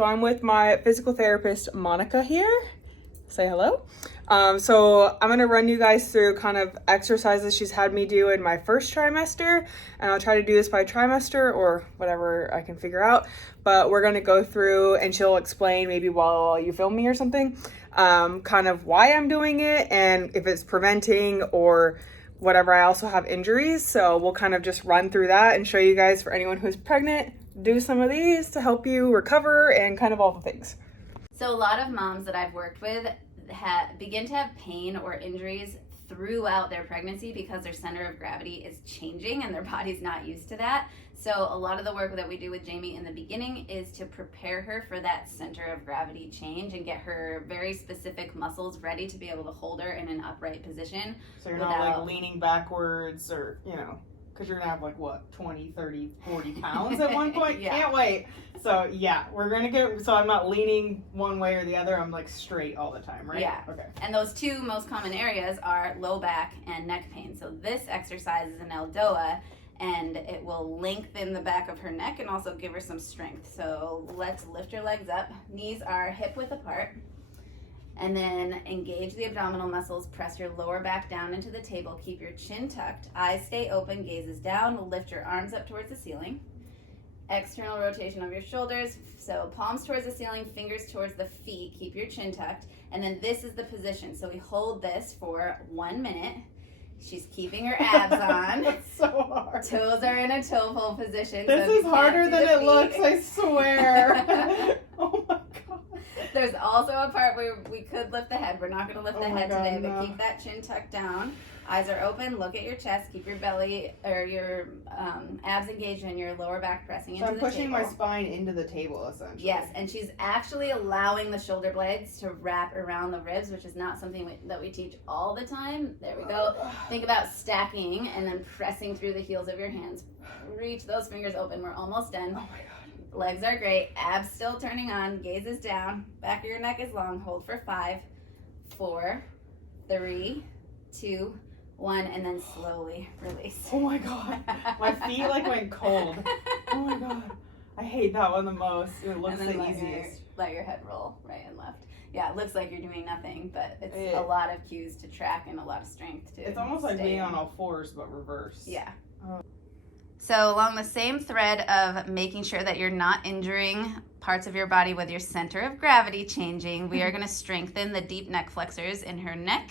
So I'm with my physical therapist, Monica, here. Say hello. So I'm gonna run you guys through kind of exercises she's had me do in my first trimester, and I'll try to do this by trimester or whatever I can figure out. But we're gonna go through and she'll explain maybe while you film me or something, kind of why I'm doing it and if it's preventing or whatever. I also have injuries, so we'll kind of just run through that and show you guys, for anyone who's pregnant, do some of these to help you recover and kind of all the things. So a lot of moms that I've worked with begin to have pain or injuries throughout their pregnancy because their center of gravity is changing and their body's not used to that. So a lot of the work that we do with Jamie in the beginning is to prepare her for that center of gravity change and get her very specific muscles ready to be able to hold her in an upright position. So you're not like leaning backwards or, you know, because you're gonna have like what, 20, 30, 40 pounds at one point. Yeah. Can't wait. So yeah, we're gonna get, so I'm not leaning one way or the other, I'm like straight all the time, right? Yeah. Okay. And those two most common areas are low back and neck pain. So this exercise is an Eldoa, and it will lengthen the back of her neck and also give her some strength. So let's lift your legs up. Knees are hip width apart. And then engage the abdominal muscles, press your lower back down into the table, keep your chin tucked, eyes stay open, gazes down, lift your arms up towards the ceiling. External rotation of your shoulders, so palms towards the ceiling, fingers towards the feet, keep your chin tucked. And then this is the position. So we hold this for 1 minute. She's keeping her abs on. It's so hard. Toes are in a toe pull position. This so is harder than it looks, I swear. Oh my God. There's also a part where we could lift the head. We're not going to lift the head today, but keep that chin tucked down. Eyes are open. Look at your chest. Keep your belly or your abs engaged and your lower back pressing into the table. So I'm pushing my spine into the table, essentially. Yes, and she's actually allowing the shoulder blades to wrap around the ribs, which is not something that we teach all the time. There we go. Think about stacking and then pressing through the heels of your hands. Reach those fingers open. We're almost done. Oh my God. Legs are great. Abs still turning on. Gaze is down. Back of your neck is long. Hold for 5, 4, 3, 2, 1, and then slowly release. Oh my God. My feet like went cold. Oh my God. I hate that one the most. It looks the easiest. Let your head roll right and left. Yeah, it looks like you're doing nothing, but it's a lot of cues to track and a lot of strength to. It's almost like being on all fours, but reverse. Yeah. Oh. So along the same thread of making sure that you're not injuring parts of your body with your center of gravity changing, we are going to strengthen the deep neck flexors in her neck.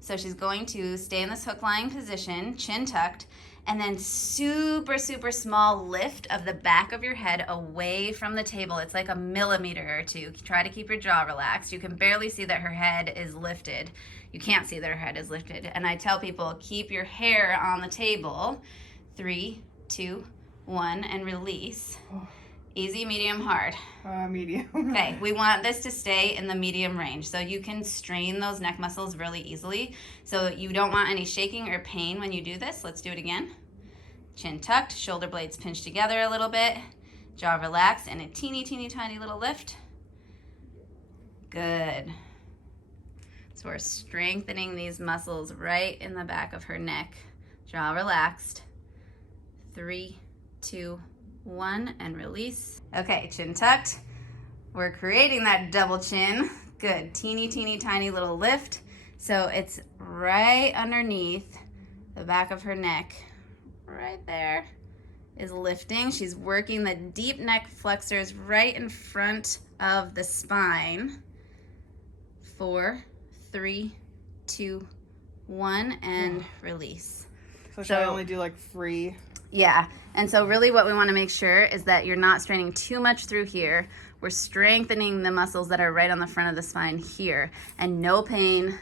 So she's going to stay in this hook lying position, chin tucked, and then super, super small lift of the back of your head away from the table. It's like a millimeter or two. Try to keep your jaw relaxed. You can barely see that her head is lifted. You can't see that her head is lifted. And I tell people, keep your hair on the table. 3, 2, 1, and release. Easy, medium, hard. Medium. Okay, we want this to stay in the medium range. So you can strain those neck muscles really easily. So you don't want any shaking or pain when you do this. Let's do it again. Chin tucked, shoulder blades pinched together a little bit, jaw relaxed, and a teeny, teeny, tiny little lift. Good. So we're strengthening these muscles right in the back of her neck. Jaw relaxed. 3, 2, 1, and release. Okay, chin tucked. We're creating that double chin. Good, teeny, teeny, tiny little lift. So it's right underneath the back of her neck. Right there is lifting. She's working the deep neck flexors right in front of the spine. 4, 3, 2, 1, and release. So should I only do like free? Yeah, and so really what we want to make sure is that you're not straining too much through here. We're strengthening the muscles that are right on the front of the spine here, and no pain,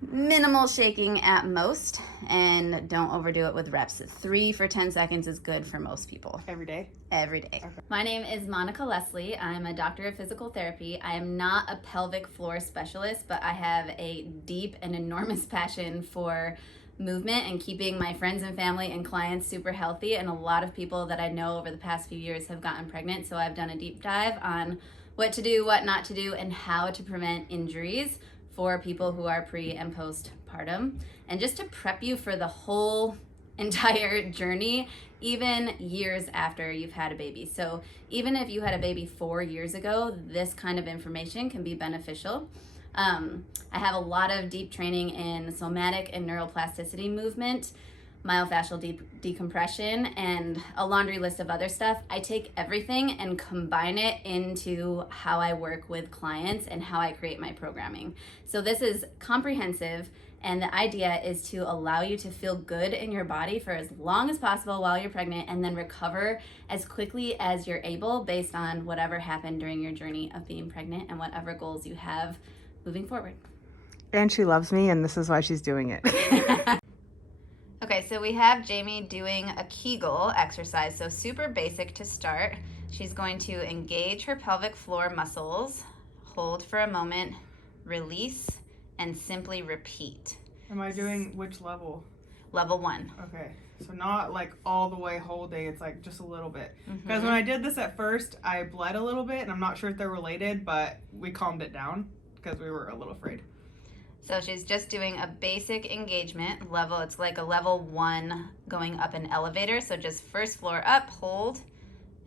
minimal shaking at most, and don't overdo it with reps. 3 for 10 seconds is good for most people. Every day? Every day. Okay. My name is Monica Leslie. I'm a doctor of physical therapy. I am not a pelvic floor specialist, but I have a deep and enormous passion for movement and keeping my friends and family and clients super healthy, and a lot of people that I know over the past few years have gotten pregnant, so I've done a deep dive on what to do, what not to do, and how to prevent injuries for people who are pre and postpartum, and just to prep you for the whole entire journey, even years after you've had a baby. So even if you had a baby 4 years ago, this kind of information can be beneficial. I have a lot of deep training in somatic and neuroplasticity movement, myofascial decompression, and a laundry list of other stuff. I take everything and combine it into how I work with clients and how I create my programming. So this is comprehensive, and the idea is to allow you to feel good in your body for as long as possible while you're pregnant, and then recover as quickly as you're able based on whatever happened during your journey of being pregnant and whatever goals you have moving forward. And she loves me, and this is why she's doing it. Okay, so we have Jamie doing a Kegel exercise, so super basic to start. She's going to engage her pelvic floor muscles, hold for a moment, release, and simply repeat. Am I doing which level? Level 1. Okay, so not like all the way holding, it's like just a little bit. Because when I did this at first, I bled a little bit, and I'm not sure if they're related, but we calmed it down because we were a little afraid. So she's just doing a basic engagement level. It's like a level 1 going up an elevator. So just first floor up, hold,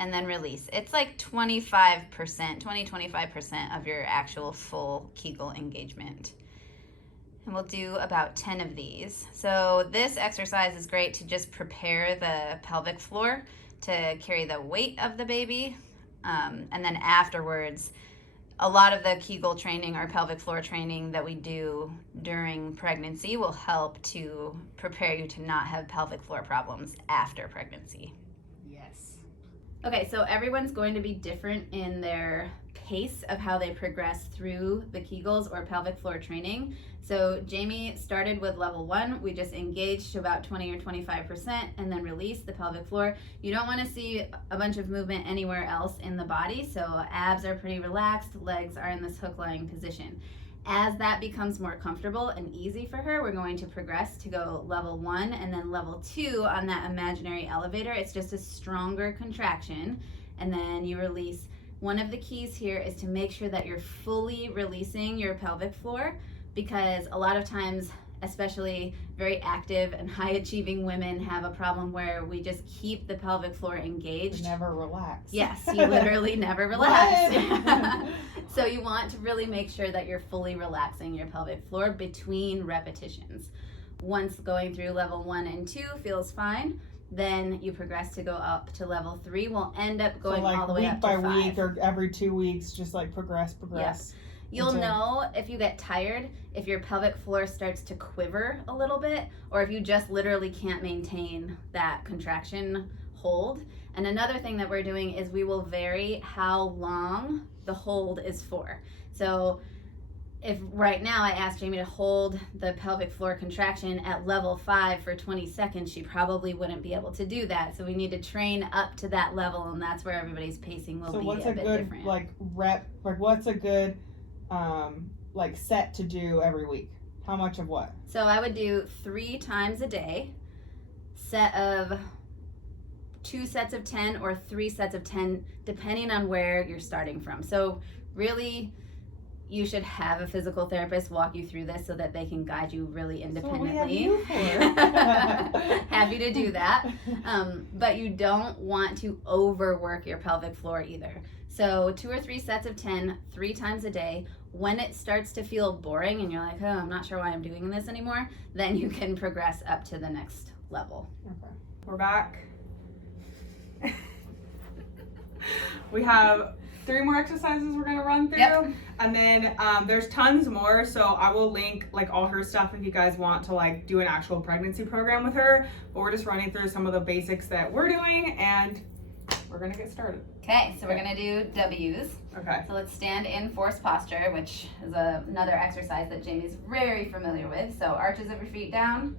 and then release. It's like 20-25% of your actual full Kegel engagement. And we'll do about 10 of these. So this exercise is great to just prepare the pelvic floor to carry the weight of the baby. And then afterwards, a lot of the Kegel training or pelvic floor training that we do during pregnancy will help to prepare you to not have pelvic floor problems after pregnancy. Yes. Okay, so everyone's going to be different in their pace of how they progress through the Kegels or pelvic floor training. So Jamie started with level 1. We just engaged to about 20 or 25% and then released the pelvic floor. You don't want to see a bunch of movement anywhere else in the body. So abs are pretty relaxed, legs are in this hook lying position. As that becomes more comfortable and easy for her, we're going to progress to go level 1 and then level 2 on that imaginary elevator. It's just a stronger contraction, and then you release. One of the keys here is to make sure that you're fully releasing your pelvic floor, because a lot of times, especially very active and high achieving women, have a problem where we just keep the pelvic floor engaged. Never relax. Yes, you literally never relax. So you want to really make sure that you're fully relaxing your pelvic floor between repetitions. Once going through level 1 and 2 feels fine, then you progress to go up to level 3. We'll end up going all the way up to 5. Week by week or every 2 weeks, just like progress. Yes. You'll know if you get tired, if your pelvic floor starts to quiver a little bit, or if you just literally can't maintain that contraction hold. And another thing that we're doing is we will vary how long the hold is for. So if right now I asked Jamie to hold the pelvic floor contraction at level 5 for 20 seconds, she probably wouldn't be able to do that. So we need to train up to that level, and that's where everybody's pacing will be a bit different. So what's a good set to do every week? How much of what? So I would do 3 times a day, set of 2 sets of 10 or 3 sets of 10, depending on where you're starting from. So really, you should have a physical therapist walk you through this so that they can guide you really independently. So we have you for. Happy to do that. But you don't want to overwork your pelvic floor either. So 2 or 3 sets of 10, 3 times a day. When it starts to feel boring and you're like, oh, I'm not sure why I'm doing this anymore, then you can progress up to the next level. Okay. We're back. We have 3 more exercises we're going to run through. Yep. And then there's tons more, so I will link all her stuff if you guys want to do an actual pregnancy program with her. But we're just running through some of the basics that we're doing, and we're going to get started. Okay, so we're going to do W's. Okay. So let's stand in forced posture, which is another exercise that Jamie's very familiar with. So arches of your feet down,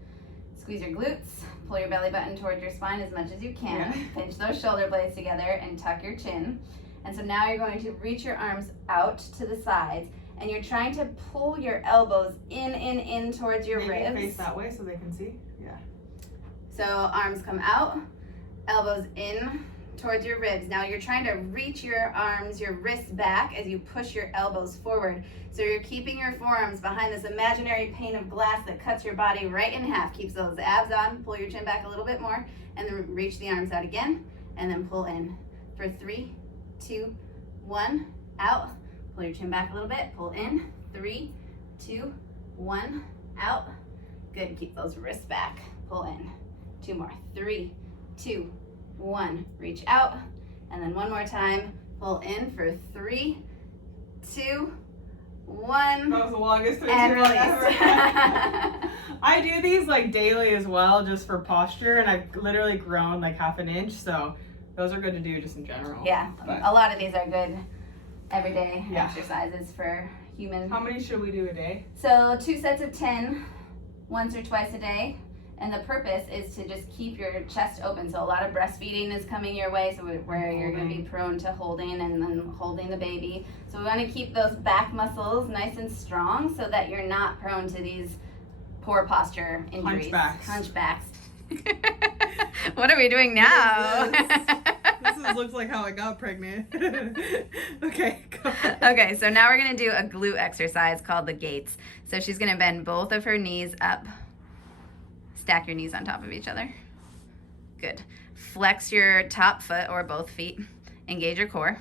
squeeze your glutes, pull your belly button towards your spine as much as you can. Yeah. Pinch those shoulder blades together and tuck your chin. And so now you're going to reach your arms out to the sides, and you're trying to pull your elbows in towards your ribs. Maybe face that way so they can see. Yeah. So arms come out, elbows in towards your ribs. Now you're trying to reach your arms, your wrists back as you push your elbows forward. So you're keeping your forearms behind this imaginary pane of glass that cuts your body right in half, keeps those abs on. Pull your chin back a little bit more, and then reach the arms out again, and then pull in for 3, 2, 1, out. Pull your chin back a little bit, pull in, 3, 2, 1, out. Good, keep those wrists back, pull in. 2 more, 3, 2, 1, reach out, and then one more time, pull in for 3, 2, 1. That was the longest and release. ever. I do these like daily as well, just for posture, and I've literally grown like half an inch, so those are good to do just in general. Yeah, but a lot of these are good everyday Yeah. exercises for humans. How many should we do a day? So 2 sets of 10, once or twice a day. And the purpose is to just keep your chest open. So a lot of breastfeeding is coming your way, so where you're going to be prone to holding and then holding the baby. So we want to keep those back muscles nice and strong so that you're not prone to these poor posture injuries. Hunchbacks. What are we doing now? This looks like how I got pregnant. Okay, go. Okay, so now we're going to do a glute exercise called the gates. So she's going to bend both of her knees up. Stack your knees on top of each other. Good. Flex your top foot or both feet. Engage your core.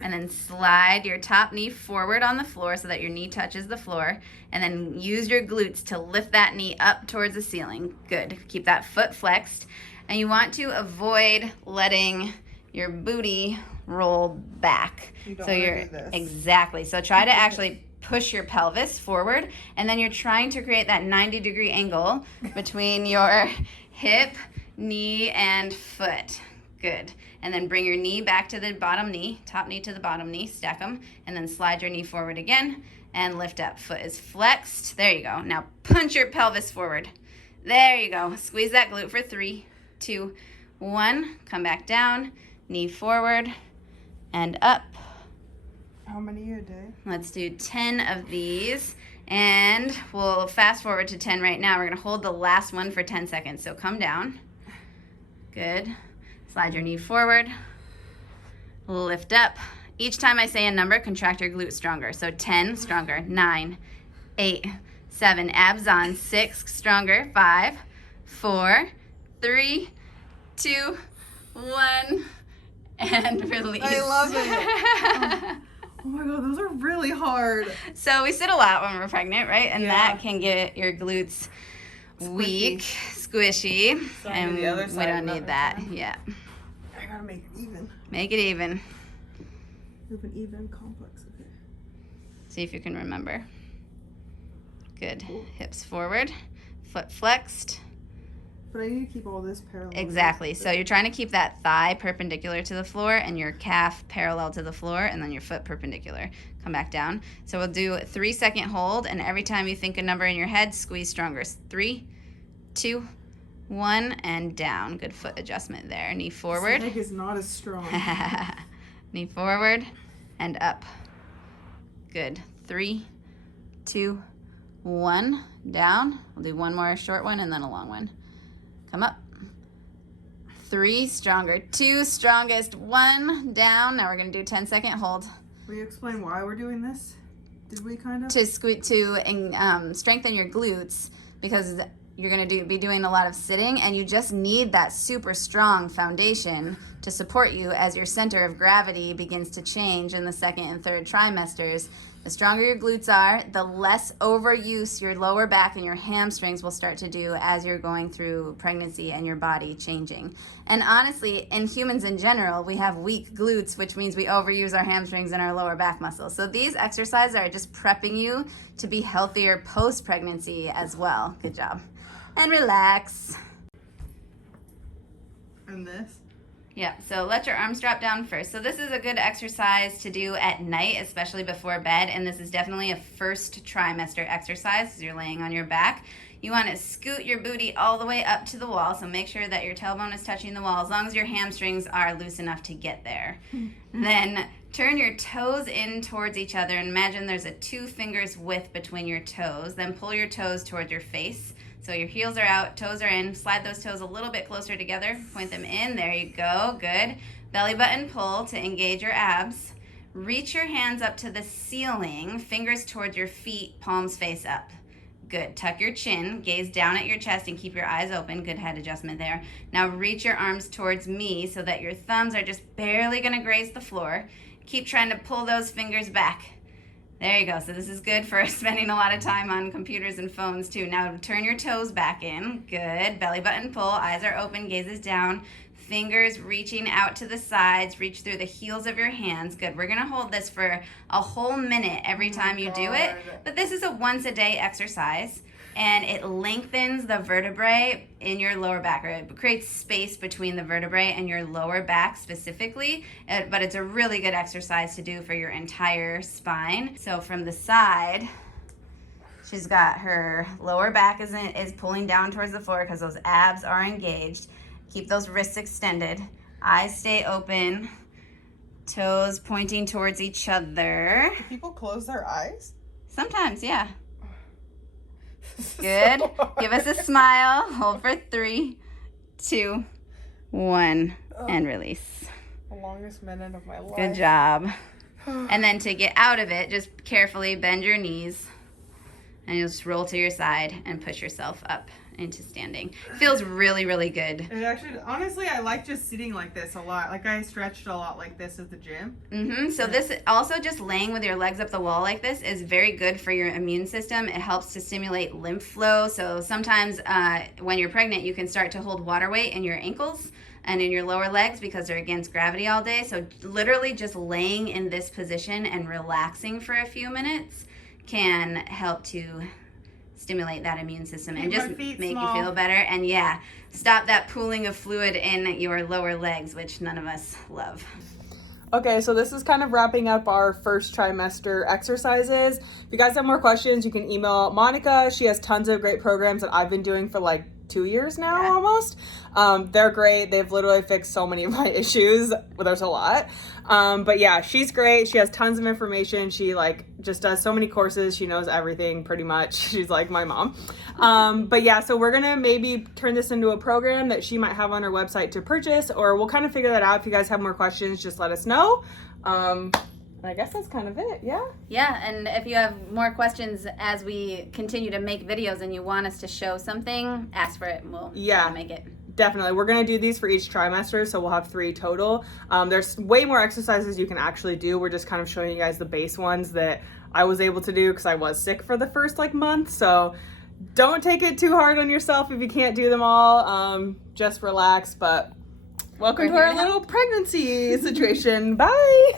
And then slide your top knee forward on the floor so that your knee touches the floor. And then use your glutes to lift that knee up towards the ceiling. Good. Keep that foot flexed. And you want to avoid letting your booty roll back. So you're do this. Exactly. So try to actually push your pelvis forward, and then you're trying to create that 90-degree angle between your hip, knee, and foot. Good. And then bring your knee back to the bottom knee, top knee to the bottom knee, stack them, and then slide your knee forward again and lift up. Foot is flexed. There you go. Now punch your pelvis forward. There you go. Squeeze that glute for 3, 2, 1. Come back down, knee forward and up. How many a day? Let's do 10 of these, and we'll fast forward to 10 right now. We're going to hold the last one for 10 seconds. So come down. Good. Slide your knee forward. Lift up. Each time I say a number, contract your glute stronger. So 10, stronger. 9, 8, 7, abs on. 6, stronger. 5, 4, 3, 2, 1, and release. I love it. Oh my god, those are really hard. So we sit a lot when we're pregnant, right? And Yeah. that can get your glutes weak, squishy, So and the other we side don't another need that. time. Yeah. I gotta make it even. Make it even. Even complex. Okay. See if you can remember. Good. Hips forward, foot flexed. But I need to keep all this parallel. Exactly. So you're trying to keep that thigh perpendicular to the floor and your calf parallel to the floor, and then your foot perpendicular. Come back down. So we'll do a 3-second hold, and every time you think a number in your head, squeeze stronger. 3, 2, 1, and down. Good foot adjustment there. Knee forward. This leg is not as strong. Knee forward and up. Good. 3, 2, 1, down. We'll do one more short one and then a long one. Come up. 3, stronger. 2, strongest. 1, down. Now we're going to do 10-second hold. Will you explain why we're doing this? Did we kind of? To strengthen your glutes, because you're going to be doing a lot of sitting, and you just need that super strong foundation to support you as your center of gravity begins to change in the 2nd and 3rd trimesters. The stronger your glutes are, the less overuse your lower back and your hamstrings will start to do as you're going through pregnancy and your body changing. And honestly, in humans in general, we have weak glutes, which means we overuse our hamstrings and our lower back muscles. So these exercises are just prepping you to be healthier post-pregnancy as well. Good job. And relax. And this? Yeah, so let your arms drop down first. So this is a good exercise to do at night, especially before bed, and this is definitely a 1st trimester exercise as you're laying on your back. You want to scoot your booty all the way up to the wall, so make sure that your tailbone is touching the wall as long as your hamstrings are loose enough to get there. Then turn your toes in towards each other and imagine there's a 2 fingers width between your toes. Then pull your toes towards your face. So your heels are out, toes are in. Slide those toes a little bit closer together. Point them in. There you go. Good. Belly button pull to engage your abs. Reach your hands up to the ceiling, fingers towards your feet, palms face up. Good. Tuck your chin, gaze down at your chest, and keep your eyes open. Good head adjustment there. Now reach your arms towards me so that your thumbs are just barely going to graze the floor. Keep trying to pull those fingers back. There you go. So this is good for spending a lot of time on computers and phones too. Now turn your toes back in. Good. Belly button pull. Eyes are open. Gazes down. Fingers reaching out to the sides. Reach through the heels of your hands. Good. We're going to hold this for a whole minute every time you do it. But this is a once a day exercise. And it lengthens the vertebrae in your lower back, or it creates space between the vertebrae and your lower back specifically, but it's a really good exercise to do for your entire spine. So from the side, she's got her lower back is pulling down towards the floor because those abs are engaged. Keep those wrists extended. Eyes stay open. Toes pointing towards each other. Do people close their eyes? Sometimes, yeah. Good. Give us a smile. Hold for 3, 2, 1, and release. The longest minute of my life. Good job. And then to get out of it, just carefully bend your knees, and you'll just roll to your side and push yourself up into standing. Feels really, really good. It actually, honestly, I like just sitting like this a lot. Like I stretched a lot like this at the gym. So this also, just laying with your legs up the wall like this is very good for your immune system. It helps to stimulate lymph flow. So sometimes when you're pregnant, you can start to hold water weight in your ankles and in your lower legs because they're against gravity all day. So literally just laying in this position and relaxing for a few minutes can help to stimulate that immune system and just make you feel better. And yeah, stop that pooling of fluid in your lower legs, which none of us love. Okay, so this is kind of wrapping up our first trimester exercises. If you guys have more questions, you can email Monica. She has tons of great programs that I've been doing for like 2 years now, almost. They're great. They've literally fixed so many of my issues. Well, there's a lot. But yeah, she's great. She has tons of information. She like just does so many courses. She knows everything pretty much. She's like my mom. But yeah, so we're gonna maybe turn this into a program that she might have on her website to purchase, or we'll kind of figure that out. If you guys have more questions, just let us know. I guess that's kind of it, yeah? Yeah, and if you have more questions as we continue to make videos and you want us to show something, ask for it and we'll make it. Definitely. We're going to do these for each trimester, so we'll have 3 total. There's way more exercises you can actually do. We're just kind of showing you guys the base ones that I was able to do because I was sick for the first like month. So don't take it too hard on yourself if you can't do them all. Just relax, but welcome to our little pregnancy situation. Bye!